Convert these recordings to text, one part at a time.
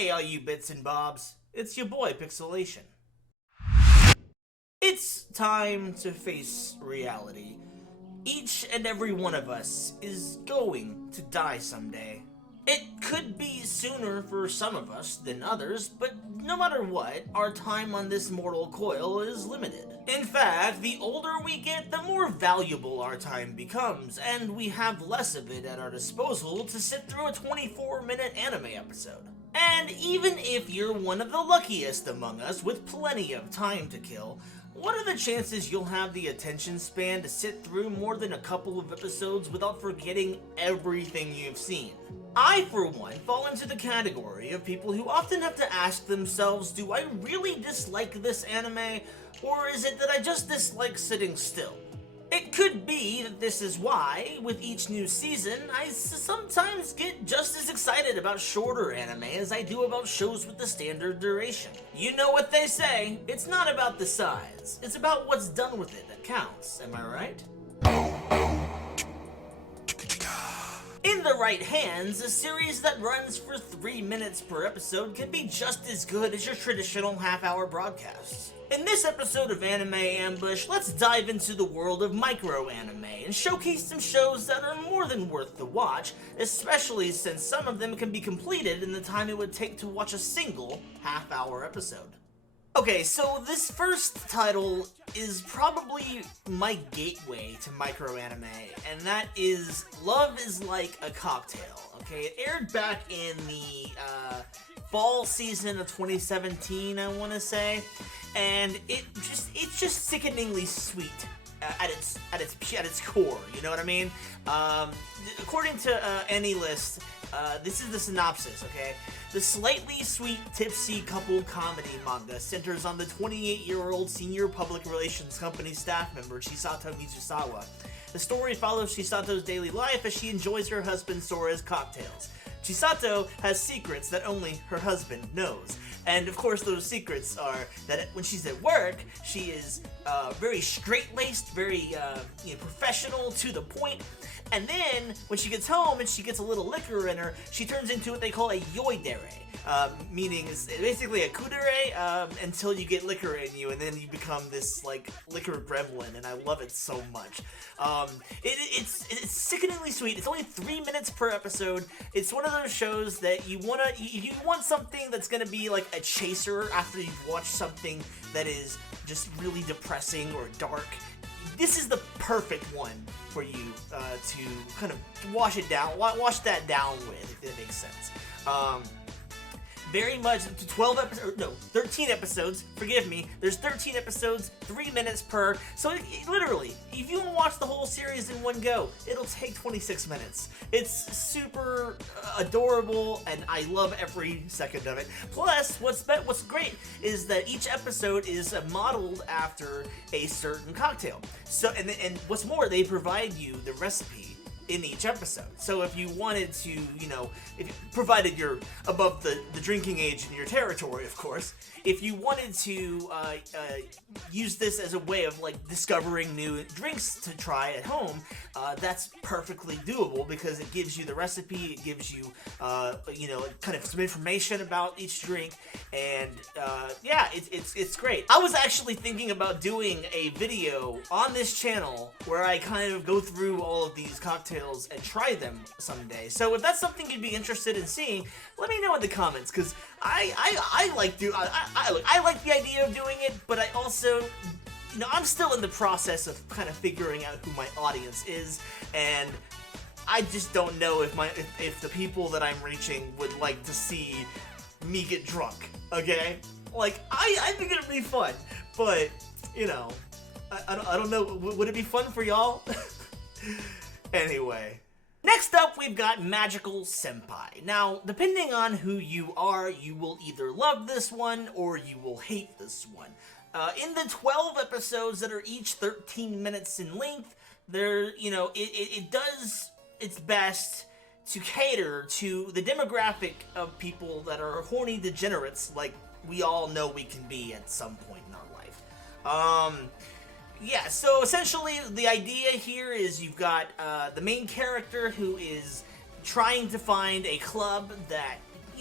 Hey, all you bits and bobs, it's your boy Pixcelation. It's time to face reality. Each and every one of us is going to die someday. It could be sooner for some of us than others, but no matter what, our time on this mortal coil is limited. In fact, the older we get, the more valuable our time becomes, and we have less of it at our disposal to sit through a 24-minute anime episode. And even if you're one of the luckiest among us with plenty of time to kill, what are the chances you'll have the attention span to sit through more than a couple of episodes without forgetting everything you've seen? I, for one, fall into the category of people who often have to ask themselves, do I really dislike this anime, or is it that I just dislike sitting still? It could be that this is why, with each new season, I sometimes get just as excited about shorter anime as I do about shows with the standard duration. You know what they say, it's not about the size, it's about what's done with it that counts, am I right? In the right hands, a series that runs for 3 minutes per episode can be just as good as your traditional half-hour broadcasts. In this episode of Anime Ambush, let's dive into the world of micro-anime and showcase some shows that are more than worth the watch, especially since some of them can be completed in the time it would take to watch a single half-hour episode. Okay, so this first title is probably my gateway to micro-anime, and that is Love is Like a Cocktail, okay? It aired back in the fall season of 2017, I want to say, and it's just sickeningly sweet at its core, you know what I mean? According to AnyList, this is the synopsis, okay? The slightly sweet, tipsy couple comedy manga centers on the 28-year-old senior public relations company staff member Chisato Mizusawa. The story follows Chisato's daily life as she enjoys her husband Sora's cocktails. Chisato has secrets that only her husband knows. And of course those secrets are that when she's at work, she is very straight-laced, very professional, to the point. And then, when she gets home and she gets a little liquor in her, she turns into what they call a yoidere, meaning it's basically a kudere until you get liquor in you, and then you become this, like, liquor gremlin, and I love it so much. It's sickeningly sweet. It's only 3 minutes per episode. It's one of those shows that you want something that's gonna be like a chaser after you've watched something that is just really depressing or dark. This is the perfect one for you to kind of wash that down with, if that makes sense. Very much 13 episodes, forgive me, there's 13 episodes, 3 minutes per, so literally, if you want to watch the whole series in one go, it'll take 26 minutes. It's super adorable, and I love every second of it. Plus, what's great is that each episode is modeled after a certain cocktail. So, and what's more, they provide you the recipe in each episode. So if you wanted to, provided you're above the drinking age in your territory, of course, if you wanted to use this as a way of like discovering new drinks to try at home, that's perfectly doable because it gives you the recipe, it gives you, kind of some information about each drink, and yeah, it's great. I was actually thinking about doing a video on this channel where I kind of go through all of these cocktails and try them someday. So if that's something you'd be interested in seeing, let me know in the comments, because I like the idea of doing it, but I also, I'm still in the process of kind of figuring out who my audience is, and I just don't know if the people that I'm reaching would like to see me get drunk, okay? Like, I think it'd be fun, but, I don't know, would it be fun for y'all? Anyway. Next up, we've got Magical Senpai. Now, depending on who you are, you will either love this one or you will hate this one. In the 12 episodes that are each 13 minutes in length, it does its best to cater to the demographic of people that are horny degenerates like we all know we can be at some point in our life. Yeah, so essentially the idea here is you've got the main character who is trying to find a club that,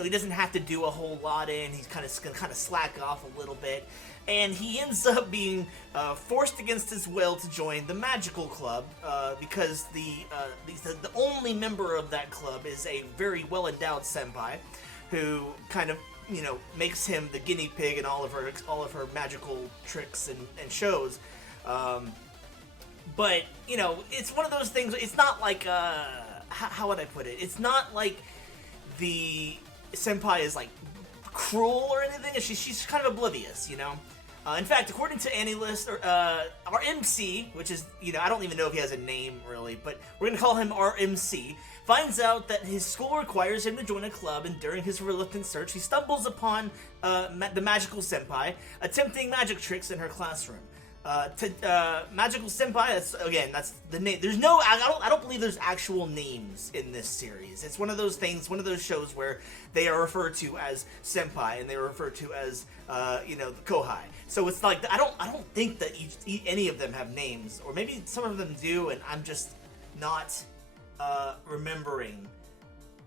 he doesn't have to do a whole lot in. He's gonna kind of slack off a little bit, and he ends up being forced against his will to join the magical club because the only member of that club is a very well endowed senpai, who kind of makes him the guinea pig in all of her magical tricks and shows. But it's one of those things. It's not like how would I put it? It's not like the senpai is like cruel or anything. She's kind of oblivious, In fact, according to AniList, our MC, which is, I don't even know if he has a name really, but we're gonna call him our MC, finds out that his school requires him to join a club, and during his reluctant search, he stumbles upon the magical senpai attempting magic tricks in her classroom. Magical senpai. That's the name. There's no. I don't believe there's actual names in this series. It's one of those things. One of those shows where they are referred to as senpai and they are referred to as the kohai. So it's like I don't think that any of them have names, or maybe some of them do, and I'm just not remembering.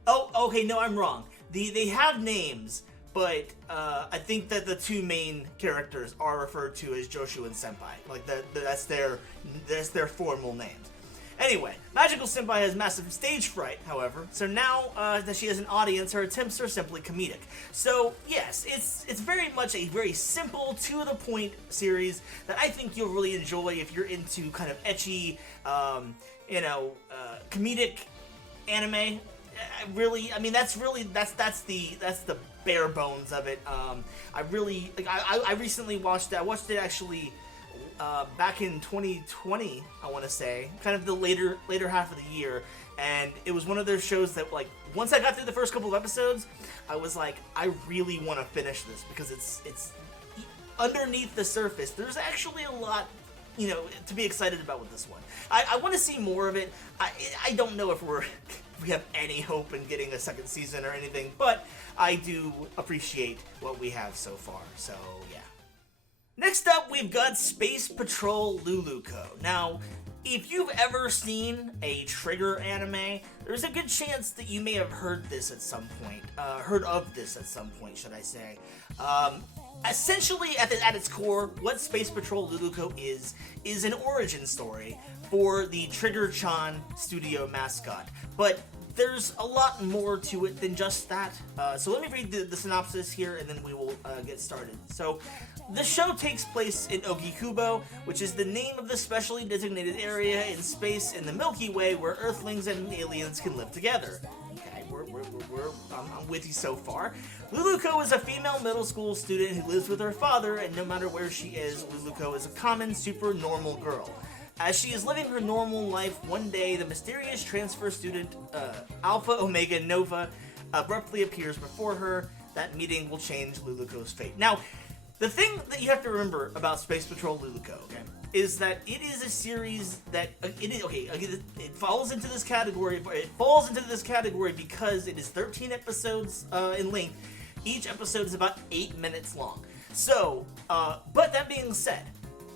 Oh, okay. No, I'm wrong. They have names. But I think that the two main characters are referred to as Joshu and Senpai. Like that's their formal names. Anyway, Magical Senpai has massive stage fright, however. So now that she has an audience, her attempts are simply comedic. So yes, it's very much a very simple, to the point series that I think you'll really enjoy if you're into kind of ecchi, comedic anime. That's the bare bones of it. I recently watched it. I watched it actually back in 2020, I want to say, kind of the later half of the year, and it was one of those shows that, like, once I got through the first couple of episodes, I was like, I really want to finish this because it's underneath the surface. There's actually a lot to be excited about with this one. I want to see more of it. I don't know if we have any hope in getting a second season or anything, but I do appreciate what we have so far, so yeah. Next up, we've got Space Patrol Luluco. Now, if you've ever seen a Trigger anime, there's a good chance that you may have heard of this at some point, should I say. Essentially, at its core, what Space Patrol Luluco is an origin story for the Trigger-chan studio mascot. But there's a lot more to it than just that. So let me read the synopsis here, and then we will get started. So, the show takes place in Ogikubo, which is the name of the specially designated area in space in the Milky Way where Earthlings and aliens can live together. Okay, I'm with you so far. Luluco is a female middle school student who lives with her father, and no matter where she is, Luluco is a common, super normal girl. As she is living her normal life, one day the mysterious transfer student, Alpha Omega Nova, abruptly appears before her. That meeting will change Luluco's fate. Now, the thing that you have to remember about Space Patrol Luluco, okay, is that it is a series that it falls into this category. It falls into this category because it is 13 episodes in length. Each episode is about 8 minutes long. So, but that being said,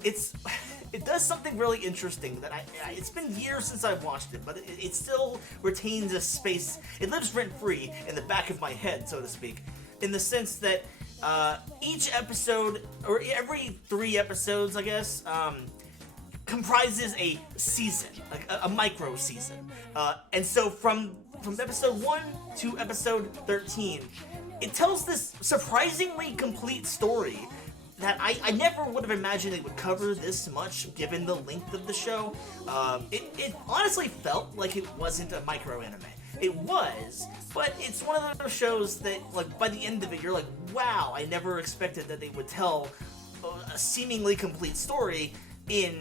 it does something really interesting that it's been years since I've watched it, but it still retains a space. It lives rent-free in the back of my head, so to speak, in the sense that each episode, or every 3 episodes, I guess, comprises a season, like a micro season. And so from episode 1 to episode 13, it tells this surprisingly complete story that I never would have imagined it would cover this much, given the length of the show. It honestly felt like it wasn't a micro anime. It was, but it's one of those shows that, like, by the end of it, you're like, wow, I never expected that they would tell a seemingly complete story in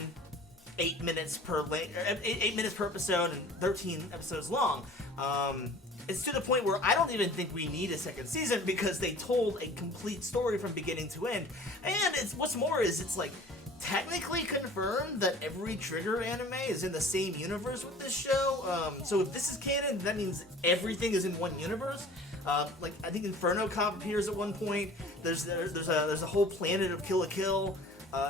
8 minutes per episode and 13 episodes long. It's to the point where I don't even think we need a second season because they told a complete story from beginning to end. And it's like technically confirmed that every Trigger anime is in the same universe with this show. So if this is canon, that means everything is in one universe. Like I think Inferno Cop appears at one point. There's a whole planet of Kill la Kill.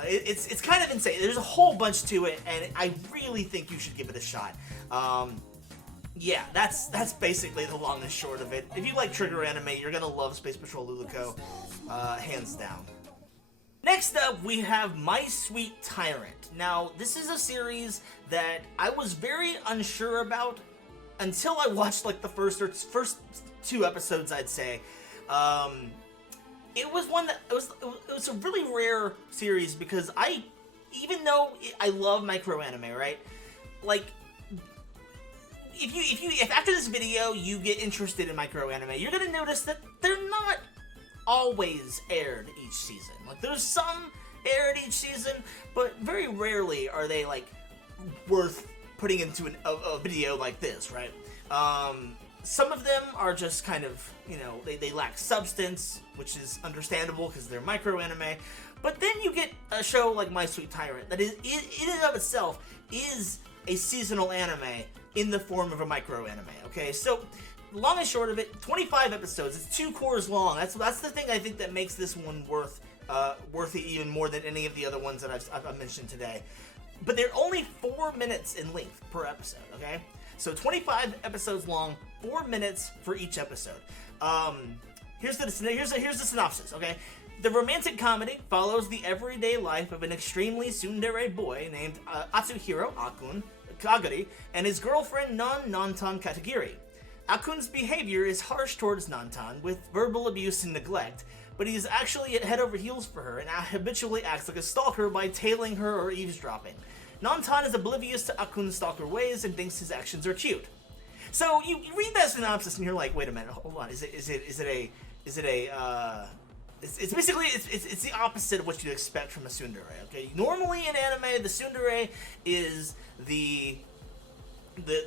It's kind of insane. There's a whole bunch to it, and I really think you should give it a shot. Yeah, that's basically the long and short of it. If you like trigger anime, you're gonna love Space Patrol Luluco, hands down. Next up, we have My Sweet Tyrant. Now, this is a series that I was very unsure about until I watched like the first 2 episodes, I'd say. It was one that it was a really rare series because even though I love micro anime, right? Like, if after this video you get interested in micro anime, you're gonna notice that they're not always aired each season. Like, there's some aired each season, but very rarely are they like worth putting into a video like this, right? Some of them are just kind of, you know, they lack substance, which is understandable because they're micro anime. But then you get a show like My Sweet Tyrant that is, in and of itself, is a seasonal anime in the form of a micro anime. Okay, so long and short of it, 25 episodes. It's 2 cores long. That's the thing I think that makes this one worth it even more than any of the other ones that I've mentioned today. But they're only 4 minutes in length per episode. Okay, so 25 episodes long, 4 minutes for each episode. Here's the synopsis. Okay. The romantic comedy follows the everyday life of an extremely tsundere boy named Atsuhiro Kagari and his girlfriend Nantan Katagiri. Akun's behavior is harsh towards Nantan, with verbal abuse and neglect, but he is actually head over heels for her and habitually acts like a stalker by tailing her or eavesdropping. Nantan is oblivious to Akun's stalker ways and thinks his actions are cute. So you read that synopsis and you're like, wait a minute, hold on, it's basically it's the opposite of what you'd expect from a tsundere. Okay, normally in anime, the tsundere is the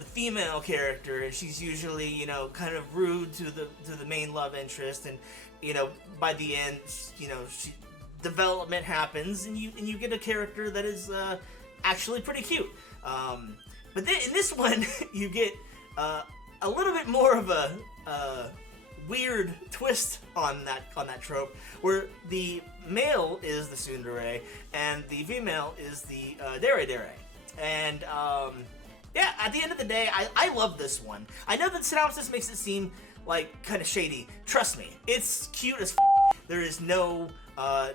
female character, and she's usually, you know, kind of rude to the main love interest, and, you know, by the end, you know, development happens, and you get a character that is actually pretty cute. But then in this one, you get a little bit more of a weird twist on that trope, where the male is the tsundere and the female is the dere. And yeah, at the end of the day, I love this one. I know that synopsis makes it seem like kind of shady. Trust me, it's cute as There is no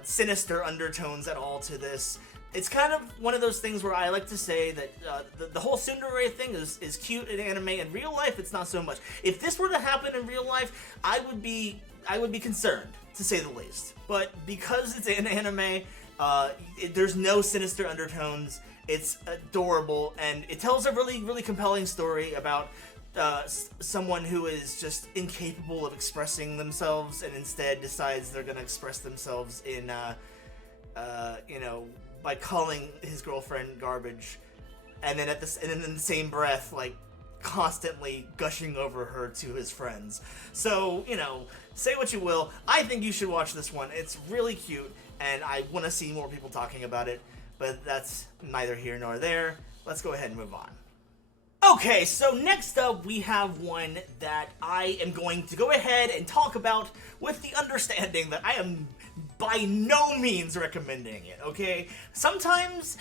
sinister undertones at all to this. It's kind of one of those things where I like to say that the whole tsundere thing is cute in anime. In real life, it's not so much. If this were to happen in real life, I would be concerned, to say the least. But because it's an anime, there's no sinister undertones. It's adorable, and it tells a really, really compelling story about someone who is just incapable of expressing themselves, and instead decides they're going to express themselves in, you know, by calling his girlfriend garbage, and then in the same breath, like, constantly gushing over her to his friends. So, you know, say what you will, I think you should watch this one. It's really cute, and I want to see more people talking about it, but that's neither here nor there. Let's go ahead and move on. Okay, so next up we have one that I am going to go ahead and talk about with the understanding that I am by no means recommending it, okay? Sometimes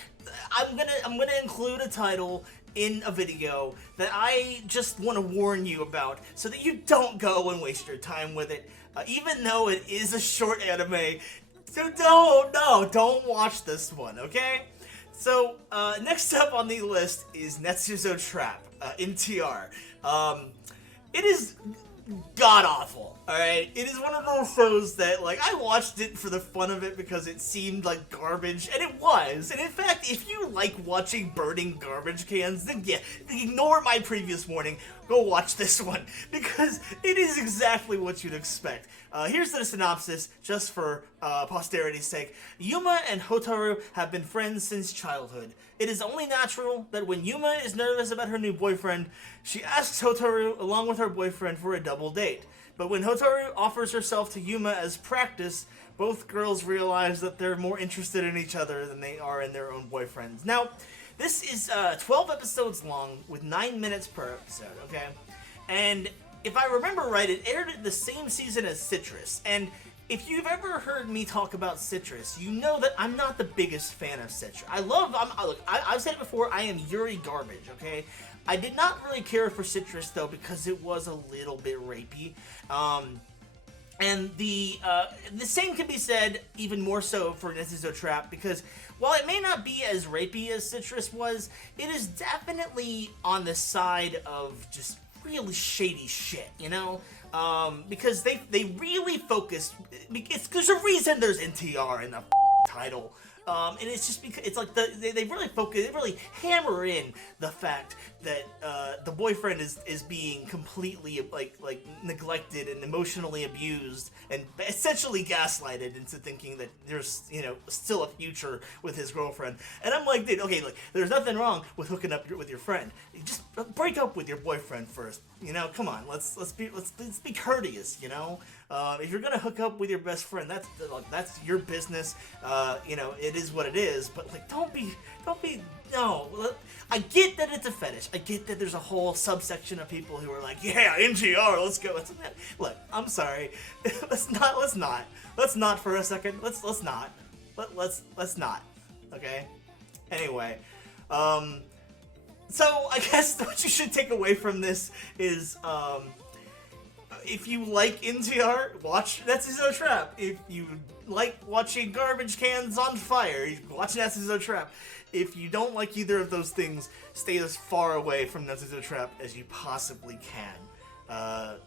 I'm gonna include a title in a video that I just want to warn you about so that you don't go and waste your time with it, even though it is a short anime. So don't watch this one, okay? So, next up on the list is Netsuzo Trap, NTR. It is god-awful, alright? It is one of those shows that, like, I watched it for the fun of it because it seemed like garbage, and it was. And in fact, if you like watching burning garbage cans, then yeah, ignore my previous warning, go watch this one, because it is exactly what you'd expect. Here's the synopsis, just for posterity's sake. Yuma and Hotaru have been friends since childhood. It is only natural that when Yuma is nervous about her new boyfriend, she asks Hotaru along with her boyfriend for a double date. But when Hotaru offers herself to Yuma as practice, both girls realize that they're more interested in each other than they are in their own boyfriends. Now, this is 12 episodes long with 9 minutes per episode, okay? And if I remember right, it aired the same season as Citrus, and if you've ever heard me talk about citrus, you know that I'm not the biggest fan of citrus. I've said it before, I am Yuri garbage, okay? I did not really care for citrus, though, because it was a little bit rapey. And the same can be said even more so for Netsuzo Trap, because while it may not be as rapey as citrus was, it is definitely on the side of just really shady shit, you know? Because they really focus. There's a reason there's NTR in the title. And it's just because it's like they really focus, they really hammer in the fact that the boyfriend is being completely like neglected and emotionally abused and essentially gaslighted into thinking that there's, you know, still a future with his girlfriend. And I'm like, dude, okay, like there's nothing wrong with hooking up with your friend. You just break up with your boyfriend first. You know, come on, let's be courteous. You know, if you're gonna hook up with your best friend, that's your business. You know, it is what it is. But like, don't be. No, I get that it's a fetish. I get that there's a whole subsection of people who are like, yeah, NGR, let's go. Look, I'm sorry. Let's not for a second. Let's not. Okay. Anyway, so I guess what you should take away from this is, if you like NTR, watch Netsuzo Trap. If you like watching garbage cans on fire, watch Netsuzo Trap. If you don't like either of those things, stay as far away from Netsuzo Trap as you possibly can.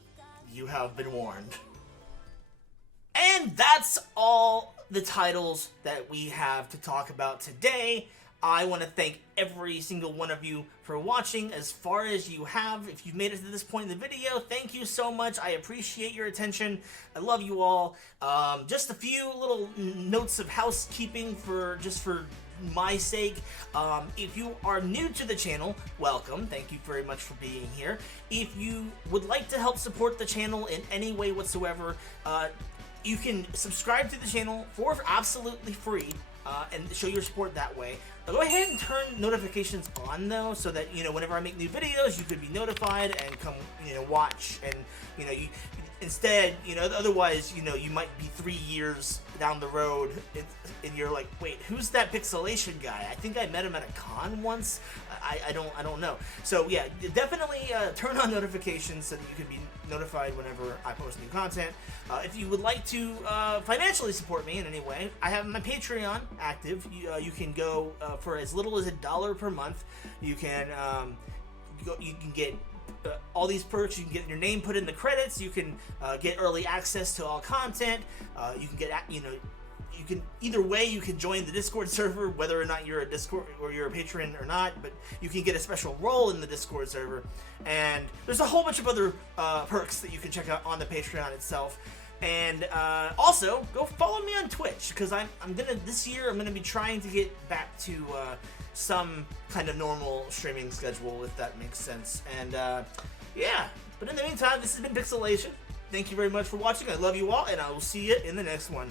You have been warned. And that's all the titles that we have to talk about today. I want to thank every single one of you for watching as far as you have. If you've made it to this point in the video, thank you so much. I appreciate your attention. I love you all. Just a few little notes of housekeeping for my sake. If you are new to the channel, welcome. Thank you very much for being here. If you would like to help support the channel in any way whatsoever, you can subscribe to the channel for absolutely free. And show your support that way. Go ahead and turn notifications on though, so that, you know, whenever I make new videos, you could be notified and come, you know, watch. And, you know, instead, you know, otherwise, you know, you might be 3 years down the road and you're like, wait, who's that Pixcelation guy? I think I met him at a con once. I don't know. So yeah, definitely turn on notifications so that you can be notified whenever I post new content. If you would like to financially support me in any way, I have my Patreon active. You can go for as little as $1 per month. You can get all these perks. You can get your name put in the credits. You can get early access to all content. You can get, you know, you can, either way, you can join the Discord server, whether or not you're a Discord or you're a patron or not, but you can get a special role in the Discord server. And there's a whole bunch of other perks that you can check out on the Patreon itself. And also, go follow me on Twitch, because this year I'm gonna be trying to get back to some kind of normal streaming schedule, if that makes sense. And yeah, but in the meantime, this has been Pixcelation. Thank you very much for watching. I love you all, and I will see you in the next one.